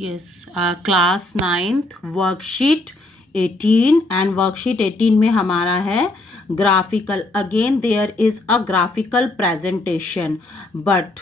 Yes, class 9th worksheet 18 and worksheet 18 में हमारा है graphical. Again there is a graphical presentation but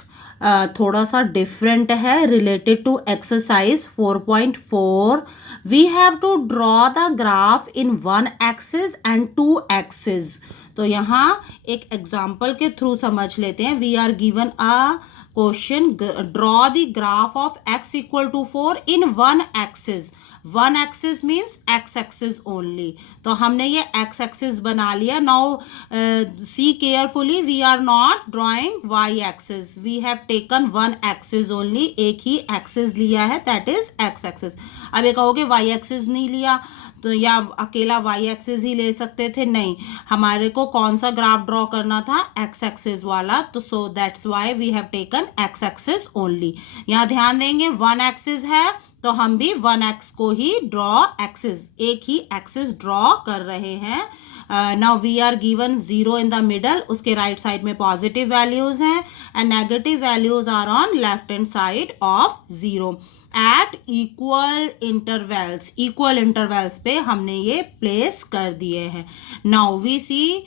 थोड़ा सा डिफरेंट है related to exercise 4.4. We have to draw the graph in one axis and two axis. तो यहाँ एक example के थ्रू समझ लेते हैं. We are given a question, draw the graph of x equal to 4 in one axis. One axis means X axis only. तो हमने ये एक्स एक्सिस बना लिया. Now see carefully, we are not drawing Y axis, we have taken one axis only. एक ही axis लिया है, that is x axis. अब ये कहोगे वाई एक्सिस नहीं लिया तो, या अकेला वाई एक्सिस ही ले सकते थे. नहीं, हमारे को कौन सा ग्राफ ड्रॉ करना था? एक्स एक्सिस वाला. तो so that's why we have taken X axis only. यहाँ ध्यान देंगे, वन एक्सिस है तो हम भी वन एक्स को ही ड्रॉ, एक्सिस एक ही एक्सिस ड्रॉ कर रहे हैं. Now we are given 0 in the middle. उसके राइट साइड में पॉजिटिव वैल्यूज हैं and negative values are on left hand side of 0 at equal intervals पे हमने ये प्लेस कर दिए हैं. Now we see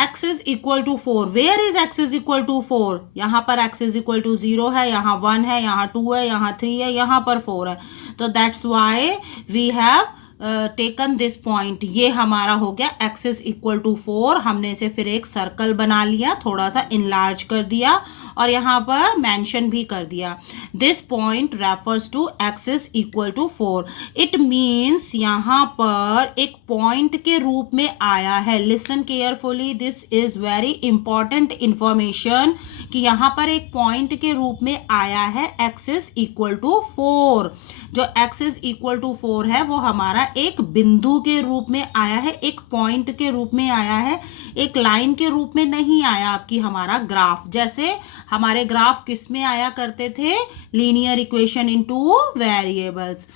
x is equal to 4. Where is x is equal to 4? यहाँ पर x इज इक्वल टू 0 है, यहाँ 1 है, यहाँ 2 है, यहाँ 3 है, यहाँ पर 4 है. तो that's why we have taken this point. ये हमारा हो गया x इज इक्वल टू 4. हमने इसे फिर एक सर्कल बना लिया, थोड़ा सा इनलार्ज कर दिया और यहाँ पर मेंशन भी कर दिया. This point refers to x is equal to 4. It means यहाँ पर एक पॉइंट के रूप में आया है. Listen carefully, this is very important information कि यहाँ पर एक पॉइंट के रूप में आया है x इज इक्वल टू 4. जो x इज इक्वल टू 4 है वो हमारा एक बिंदु के रूप में आया है, एक पॉइंट के रूप में आया है, एक लाइन के रूप में नहीं आया आपकी हमारा ग्राफ. जैसे हमारे ग्राफ किस में आया करते थे? Linear equation into variables.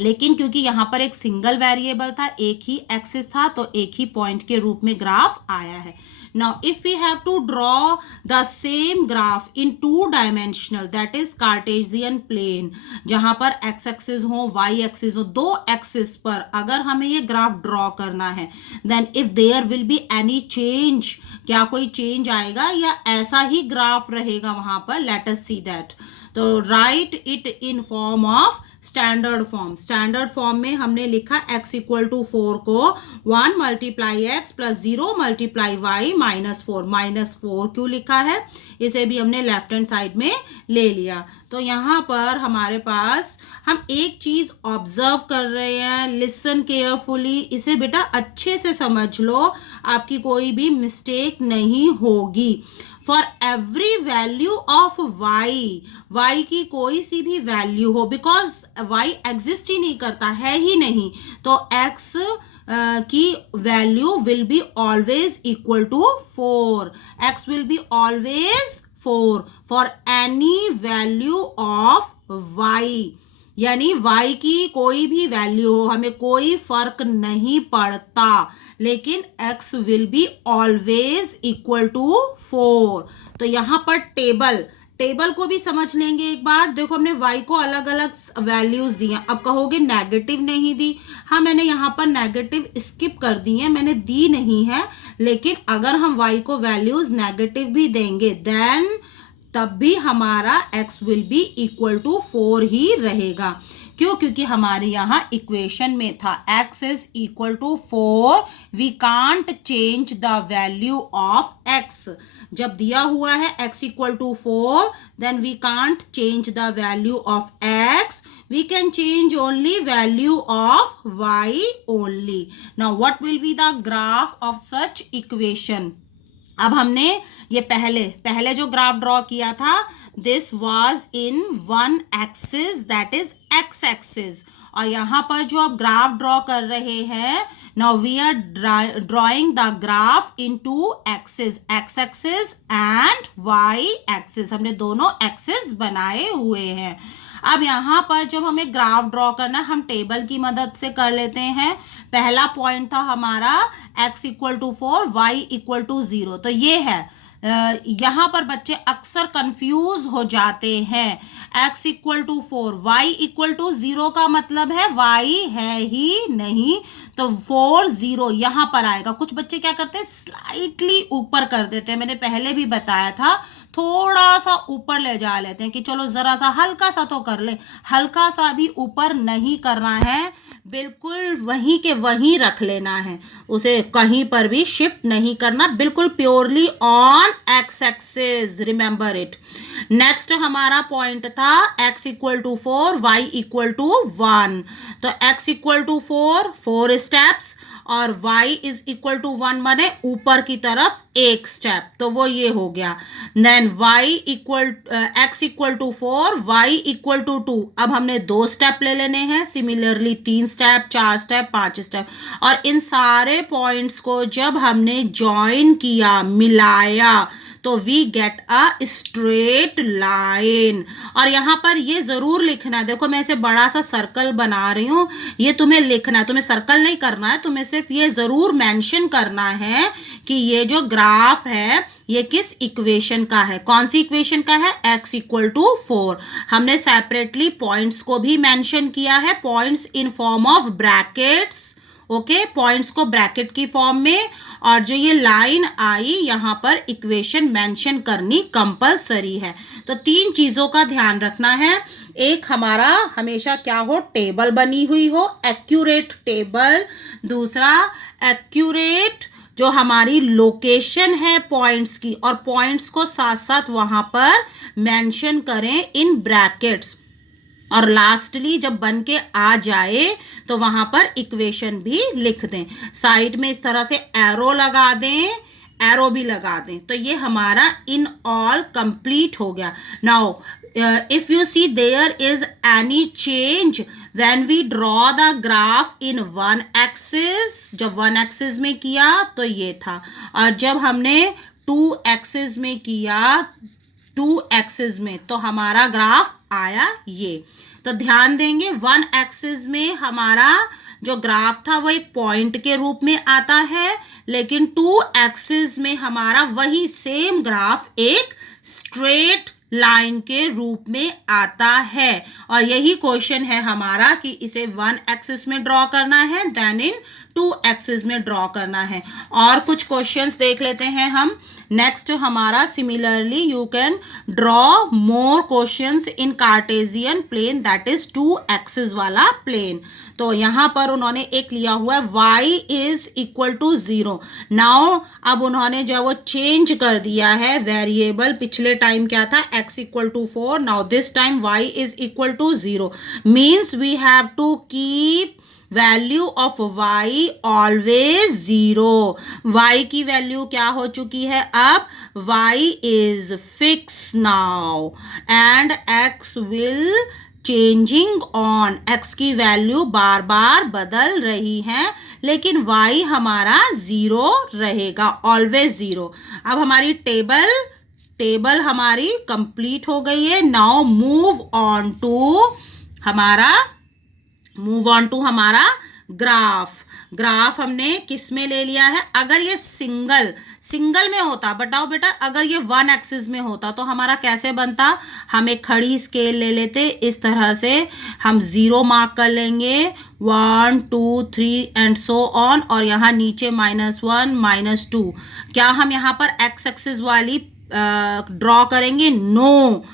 लेकिन क्योंकि यहाँ पर एक सिंगल वेरिएबल था, एक ही एक्सिस था, तो एक ही पॉइंट के रूप में ग्राफ आया है. Now if we have to draw the same graph in two dimensional, that is cartesian plane, जहां पर एक्स एक्सिस हो, वाई एक्सिस हो, दो एक्सिस पर अगर हमें ये ग्राफ ड्रॉ करना है, then if there will be any change, क्या कोई चेंज आएगा या ऐसा ही ग्राफ रहेगा वहां पर? Let us see that. तो write it in form of standard form. Standard form में हमने लिखा x इक्वल टू 4 को 1 multiply x plus 0 multiply y minus 4. Minus 4 क्यों लिखा है? इसे भी हमने लेफ्ट हैंड साइड में ले लिया. तो यहाँ पर हमारे पास हम एक चीज ऑब्जर्व कर रहे हैं. लिसन केयरफुली, इसे बेटा अच्छे से समझ लो, आपकी कोई भी मिस्टेक नहीं होगी. For every value of y की कोई सी भी वैल्यू हो, बिकॉज y एग्जिस्ट ही नहीं करता है ही नहीं, तो x की value will be always equal to 4. x will be always 4 for any value of y. यानी y की कोई भी वैल्यू हो, हमें कोई फर्क नहीं पड़ता, लेकिन x will be always equal to 4. तो यहां पर टेबल को भी समझ लेंगे एक बार. देखो, हमने y को अलग अलग वैल्यूज दी हैं. अब कहोगे नेगेटिव नहीं दी. हाँ, मैंने यहाँ पर नेगेटिव स्किप कर दी है, मैंने दी नहीं है. लेकिन अगर हम y को वैल्यूज नेगेटिव भी देंगे देन तब भी हमारा x will be equal to 4 ही रहेगा. क्यों? क्योंकि हमारे यहाँ इक्वेशन में था x is equal to 4. We can't change the value of x. जब दिया हुआ है x equal to 4, then we can't change the value of x. We can change only value of y only. Now what will be the graph of such equation? अब हमने ये पहले जो graph draw किया था, this was in one axis, that is x axis. और यहाँ पर जो आप ग्राफ ड्रॉ कर रहे हैं, now we are drawing the graph in two axis, x axis and y axis. हमने दोनों एक्सिस बनाए हुए हैं. अब यहाँ पर जब हमें ग्राफ ड्रॉ करना है, हम टेबल की मदद से कर लेते हैं. पहला पॉइंट था हमारा x equal to 4, y equal to 0. तो ये है यहाँ पर बच्चे अक्सर कंफ्यूज हो जाते हैं। x equal to 4, y equal to 0 का मतलब है y है ही नहीं, तो 4 0 यहाँ पर आएगा। कुछ बच्चे क्या करते हैं, स्लाइटली ऊपर कर देते हैं, मैंने पहले भी बताया था, थोड़ा सा ऊपर ले जा लेते हैं कि चलो जरा सा हल्का सा तो कर ले। हल्का सा भी ऊपर नहीं करना है, बिल्कुल वहीं के वहीं रख लेना है, उसे कहीं पर भी शिफ्ट नहीं करना, बिल्कुल purely on x axis, remember it. Next हमारा पॉइंट था x equal to 4, y equal to 1, तो x इक्वल टू 4 स्टेप्स और y इज इक्वल टू 1 माने ऊपर की तरफ एक स्टेप, तो वो ये हो गया। Then x equal to 4, y equal to 2, अब हमने 2 स्टेप ले लेने हैं, सिमिलरली 3 स्टेप, 4 स्टेप, 5 स्टेप, और इन सारे पॉइंट्स को जब हमने ज्वाइन किया, मिलाया, तो we get a straight line. और यहाँ पर ये जरूर लिखना है, देखो मैं इसे बड़ा सा सर्कल बना रही हूँ, ये तुम्हें लिखना है, तुम्हें सर्कल नहीं करना है, तुम्हें सिर्फ ये जरूर मेंशन करना है कि ये जो ग्राफ है ये किस इक्वेशन का है, कौन सी इक्वेशन का है, x इक्वल टू 4। हमने सेपरेटली पॉइंट्स को भी मेंशन किया है, points in form of brackets, okay, points को ब्रैकेट की फॉर्म में, और जो ये लाइन आई यहाँ पर इक्वेशन मेंशन करनी कंपलसरी है। तो 3 चीजों का ध्यान रखना है, एक हमारा हमेशा क्या हो, टेबल बनी हुई हो, एक्यूरेट टेबल, दूसरा एक्यूरेट जो हमारी लोकेशन है पॉइंट्स की, और पॉइंट्स को साथ साथ वहां पर मेंशन करें इन ब्रैकेट्स, और लास्टली जब बन के आ जाए तो वहां पर इक्वेशन भी लिख दें, साइड में इस तरह से एरो लगा दें, एरो भी लगा दें, तो ये हमारा इन ऑल कंप्लीट हो गया। Now if you see there is any change when we draw the graph in one axis, जब one axis में किया तो ये था, और जब हमने 2 axis में किया, 2 axis में, तो हमारा ग्राफ आया ये। तो ध्यान देंगे, 1 एक्सिस में हमारा जो ग्राफ था वो एक पॉइंट के रूप में आता है, लेकिन 2 एक्सिस में हमारा वही सेम ग्राफ एक स्ट्रेट लाइन के रूप में आता है। और यही क्वेश्चन है हमारा कि इसे 1 एक्सिस में ड्रॉ करना है, देन इन 2 एक्सिस में ड्रॉ करना है। और कुछ क्वेश्चंस देख लेते हैं हम। नेक्स्ट हमारा similarly you can draw more questions in cartesian plane, that is 2 axis वाला प्लेन। तो यहाँ पर उन्होंने एक लिया हुआ है y is equal to 0। Now अब उन्होंने जो वो चेंज कर दिया है वेरिएबल, पिछले टाइम क्या था x equal to 4, now this time y is equal to 0, means we have to keep value of y always 0। y की वैल्यू क्या हो चुकी है, अब y is fix now and x will changing on, x की value बार बार बदल रही है, लेकिन y हमारा 0 रहेगा, ऑलवेज 0। अब हमारी टेबल हमारी कंप्लीट हो गई है। नाउ मूव ऑन टू हमारा ग्राफ हमने किस में ले लिया है। अगर ये सिंगल में होता, बताओ बेटा, अगर ये 1 एक्सिस में होता तो हमारा कैसे बनता, हम एक खड़ी स्केल ले लेते, इस तरह से हम 0 मार्क कर लेंगे, 1 2 3 एंड सो ऑन, और यहाँ नीचे -1 -2। क्या हम यहाँ पर एक्स एक्सिस वाली ड्रॉ करेंगे, नो,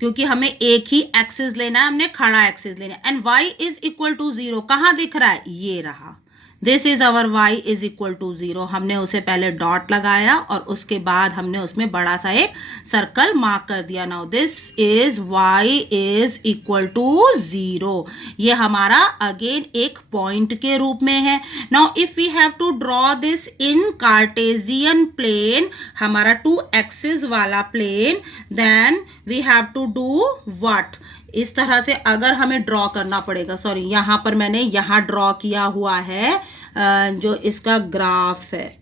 क्योंकि हमें एक ही एक्सिस लेना है, हमने खड़ा एक्सिस लेना है। And y is equal to 0 कहाँ दिख रहा है, ये रहा, this is our y is equal to 0। हमने उसे पहले डॉट लगाया और उसके बाद हमने उसमें बड़ा सा एक सर्कल मार्क कर दिया। Now this is y is equal to 0, ये हमारा अगेन एक पॉइंट के रूप में है। Now if we have to draw this in cartesian plane, हमारा 2 एक्सिस वाला plane, then we have to do what, इस तरह से अगर हमें ड्रॉ करना पड़ेगा, सॉरी यहाँ पर मैंने यहाँ ड्रॉ किया हुआ है जो इसका ग्राफ है,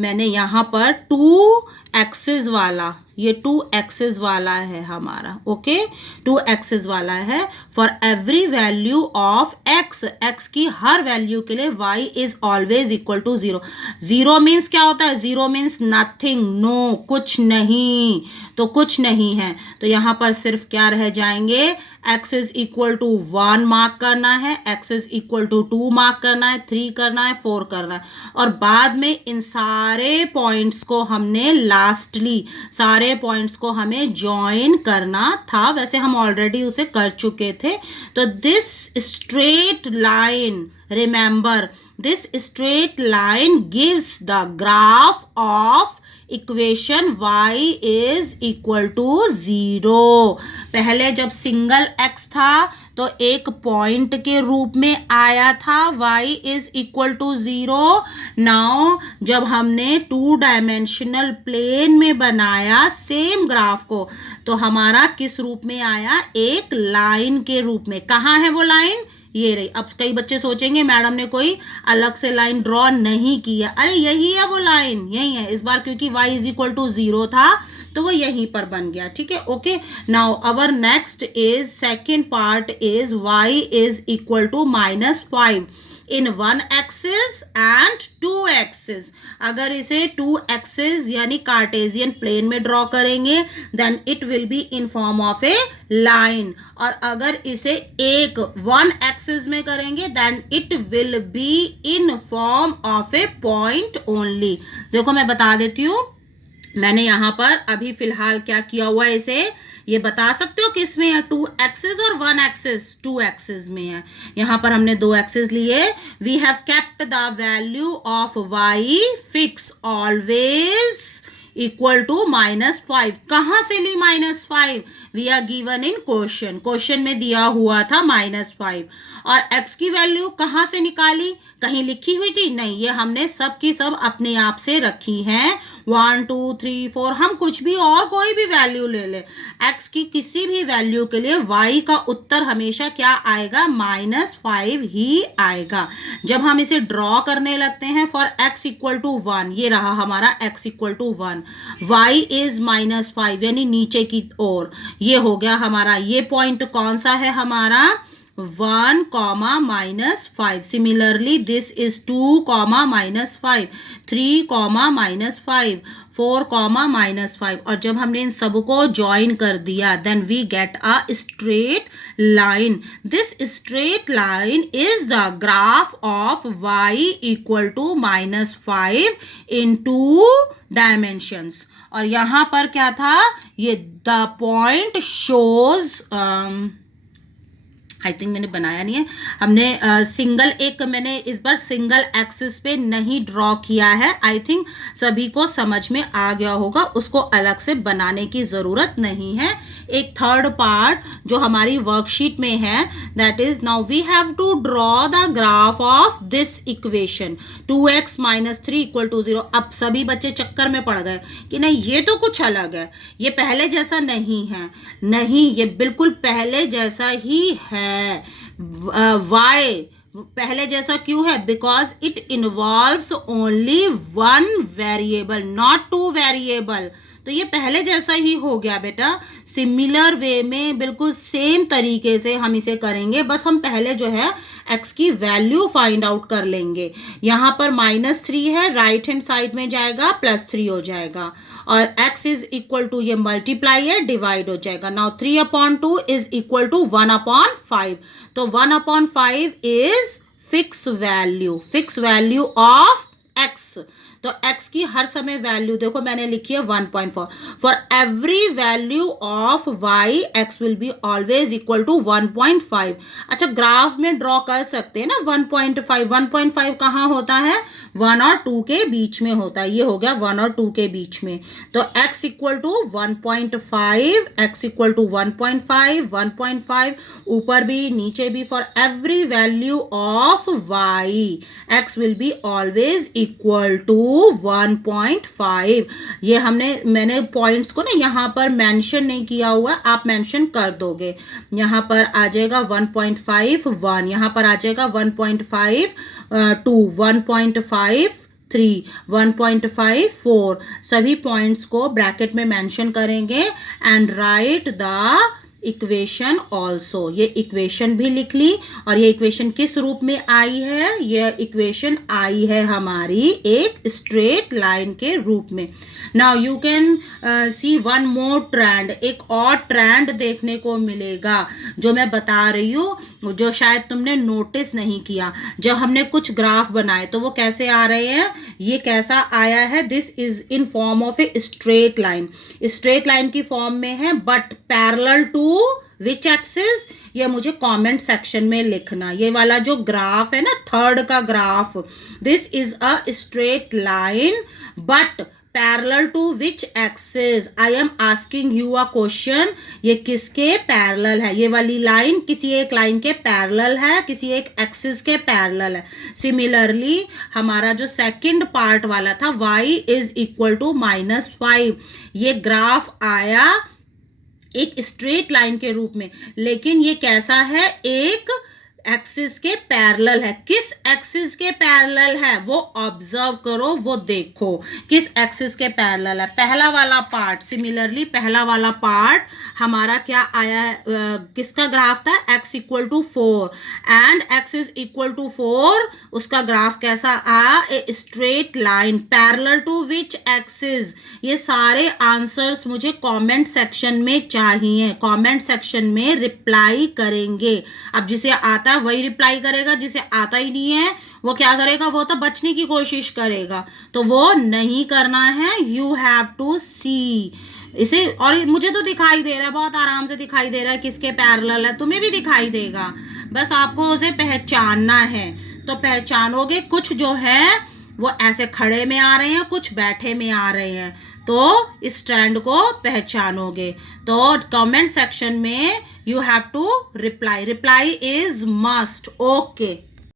मैंने यहाँ पर 2 एक्सिस वाला ये 2 एक्सेस वाला है हमारा, ओके 2 एक्सेस वाला है। For every value of x, x की हर वैल्यू के लिए y is always equal to 0। 0 means क्या होता है? 0 मीन्स नथिंग, नो, कुछ नहीं, तो कुछ नहीं है। तो यहाँ पर सिर्फ क्या रह जाएंगे? x is equal to 1 mark करना है, x is equal to 2 mark करना है, 3 करना है, 4 करना है, और बाद में इन सारे पॉइंट्स को हमने लास्टली सारे पॉइंट्स को हमें ज्वाइन करना था। वैसे हम ऑलरेडी उसे कर चुके थे। तो this straight line, remember this straight line gives the graph of equation y is equal to 0। पहले जब सिंगल x था तो एक पॉइंट के रूप में आया था y is equal to 0। Now जब हमने 2 डायमेंशनल प्लेन में बनाया सेम ग्राफ को, तो हमारा किस रूप में आया? एक लाइन के रूप में। कहाँ है वो लाइन? ये रही। अब कई बच्चे सोचेंगे मैडम ने कोई अलग से लाइन ड्रॉ नहीं किया। अरे यही है वो लाइन, यही है इस बार, क्योंकि y इज इक्वल टू 0 था तो वो यहीं पर बन गया, ठीक है, okay. Now our next is second part is y is equal to -5 in 1 axis and 2 axis. अगर इसे 2 एक्सिस यानी कार्टेशियन प्लेन में ड्रॉ करेंगे then it will be in form of a line, और अगर इसे 1 एक्सिस में करेंगे then it will be in form of a point only. देखो मैं बता देती हूँ, मैंने यहाँ पर अभी फिलहाल क्या किया हुआ है, इसे ये बता सकते हो किस में है? 2 एक्सिस और 1 एक्सिस, 2 एक्सिस में है। यहाँ पर हमने 2 एक्सिस लिए। We have kept the value of y fix always equal to -5। कहाँ से ली -5? We are given in question, question में दिया हुआ था -5। और x की वैल्यू कहाँ से निकाली? कहीं लिखी हुई थी? नहीं, ये हमने सब की सब अपने आप से रखी हैं। 1 2 3 4, हम कुछ भी और कोई भी वैल्यू ले ले, x की किसी भी वैल्यू के लिए y का उत्तर हमेशा क्या आएगा? -5 ही आएगा। जब हम इसे ड्रॉ करने लगते हैं फॉर x इक्वल टू 1, ये रहा हमारा x equal to 1, y is -5 यानी नीचे की ओर, ये हो गया हमारा। ये पॉइंट कौन सा है हमारा? 1, -5। Similarly this is 2, -5, 3, -5, 4, -5। और जब हमने इन सबको ज्वाइन कर दिया then we get a straight line. This straight line is the graph of y equal to -5 in 2 dimensions. और यहाँ पर क्या था? ये the point shows, I think मैंने बनाया नहीं है, हमने सिंगल, एक मैंने इस बार सिंगल एक्सिस पे नहीं ड्रॉ किया है। आई थिंक सभी को समझ में आ गया होगा, उसको अलग से बनाने की ज़रूरत नहीं है। एक थर्ड पार्ट जो हमारी वर्कशीट में है, that is now we have to draw the graph of this equation 2x - 3 equal to 0। अब सभी बच्चे चक्कर में पड़ गए कि नहीं ये तो कुछ अलग है, ये पहले जैसा नहीं है। नहीं, ये बिल्कुल पहले जैसा ही है। y पहले जैसा क्यों है? Because it involves only 1 variable, not 2 variable. तो ये पहले जैसा ही हो गया बेटा। सिमिलर वे में बिल्कुल सेम तरीके से हम इसे करेंगे, बस हम पहले जो है x की वैल्यू फाइंड आउट कर लेंगे। यहाँ पर -3 है, राइट हैंड साइड में जाएगा +3 हो जाएगा, और x इज इक्वल टू, ये मल्टीप्लाई है, डिवाइड हो जाएगा। Now 3/2 is equal to 1/5। तो 1/5 is fix value of x। तो x की हर समय वैल्यू देखो मैंने लिखी है 1.4। For every value of y x will be always equal to 1.5। अच्छा, ग्राफ में ड्रॉ कर सकते हैं ना 1.5। 1.5 कहाँ होता है? 1 और 2 के बीच में होता है। ये हो गया 1 और 2 के बीच में। तो x equal to 1.5, x equal to 1.5, 1.5 ऊपर भी नीचे भी। For every value of y x will be always equal to 1.5। ये मैंने पॉइंट्स को ना यहाँ पर मेंशन नहीं किया हुआ, आप मेंशन कर दोगे। यहाँ पर आ जाएगा 1.5 1, यहाँ पर आ जाएगा 1.5 2, 1.5 3, 1.5 4, सभी पॉइंट्स को ब्रैकेट में मेंशन करेंगे and right the equation also. ये इक्वेशन भी लिख ली, और ये इक्वेशन किस रूप में आई है? ये इक्वेशन आई है हमारी एक स्ट्रेट लाइन के रूप में। Now you can see one more trend, एक और ट्रेंड देखने को मिलेगा जो मैं बता रही हूँ, जो शायद तुमने नोटिस नहीं किया। जब हमने कुछ ग्राफ बनाए तो वो कैसे आ रहे हैं? ये कैसा आया है? This is in form of a straight line, straight line की फॉर्म में है, but parallel to which axis? ये मुझे कमेंट सेक्शन में लिखना। ये वाला जो ग्राफ है ना, थर्ड का graph, this is a straight line but parallel to which axis? I am asking you a question, ये किसके पैरेलल है? ये वाली लाइन किसी एक लाइन के पैरेलल है, किसी एक एक्सिस के पैरेलल है। सिमिलरली हमारा जो सेकंड पार्ट वाला था y इज इक्वल टू -5, ये ग्राफ आया एक स्ट्रेट लाइन के रूप में, लेकिन ये कैसा है? एक एक्सिस के पैरेलल है। किस एक्सिस के पैरेलल है वो ऑब्जर्व करो, वो देखो किस एक्सिस के पैरेलल है। पहला वाला पार्ट, सिमिलरली पहला वाला पार्ट हमारा क्या आया है? किसका ग्राफ था? x equal to 4 and x is equal to 4, उसका ग्राफ कैसा आया? A straight line parallel to which axis? ये सारे आंसर्स मुझे कमेंट सेक्शन में चाहिए, कमेंट सेक्शन में रिप्लाई करेंगे। अब जिसे आता वही रिप्लाई करेगा, जिसे आता ही नहीं है वो क्या करेगा? वो तो बचने की कोशिश करेगा, तो वो नहीं करना है। यू हैव टू सी इसे। और मुझे तो दिखाई दे रहा है, बहुत आराम से दिखाई दे रहा है किसके पैरेलल है, तुम्हें भी दिखाई देगा, बस आपको उसे पहचानना है। तो पहचानोगे, कुछ जो है वो ऐसे खड़े में आ रहे हैं, कुछ बैठे में आ रहे हैं, तो इस ट्रेंड को पहचानोगे। तो कमेंट सेक्शन में you have to reply, reply is must. Okay.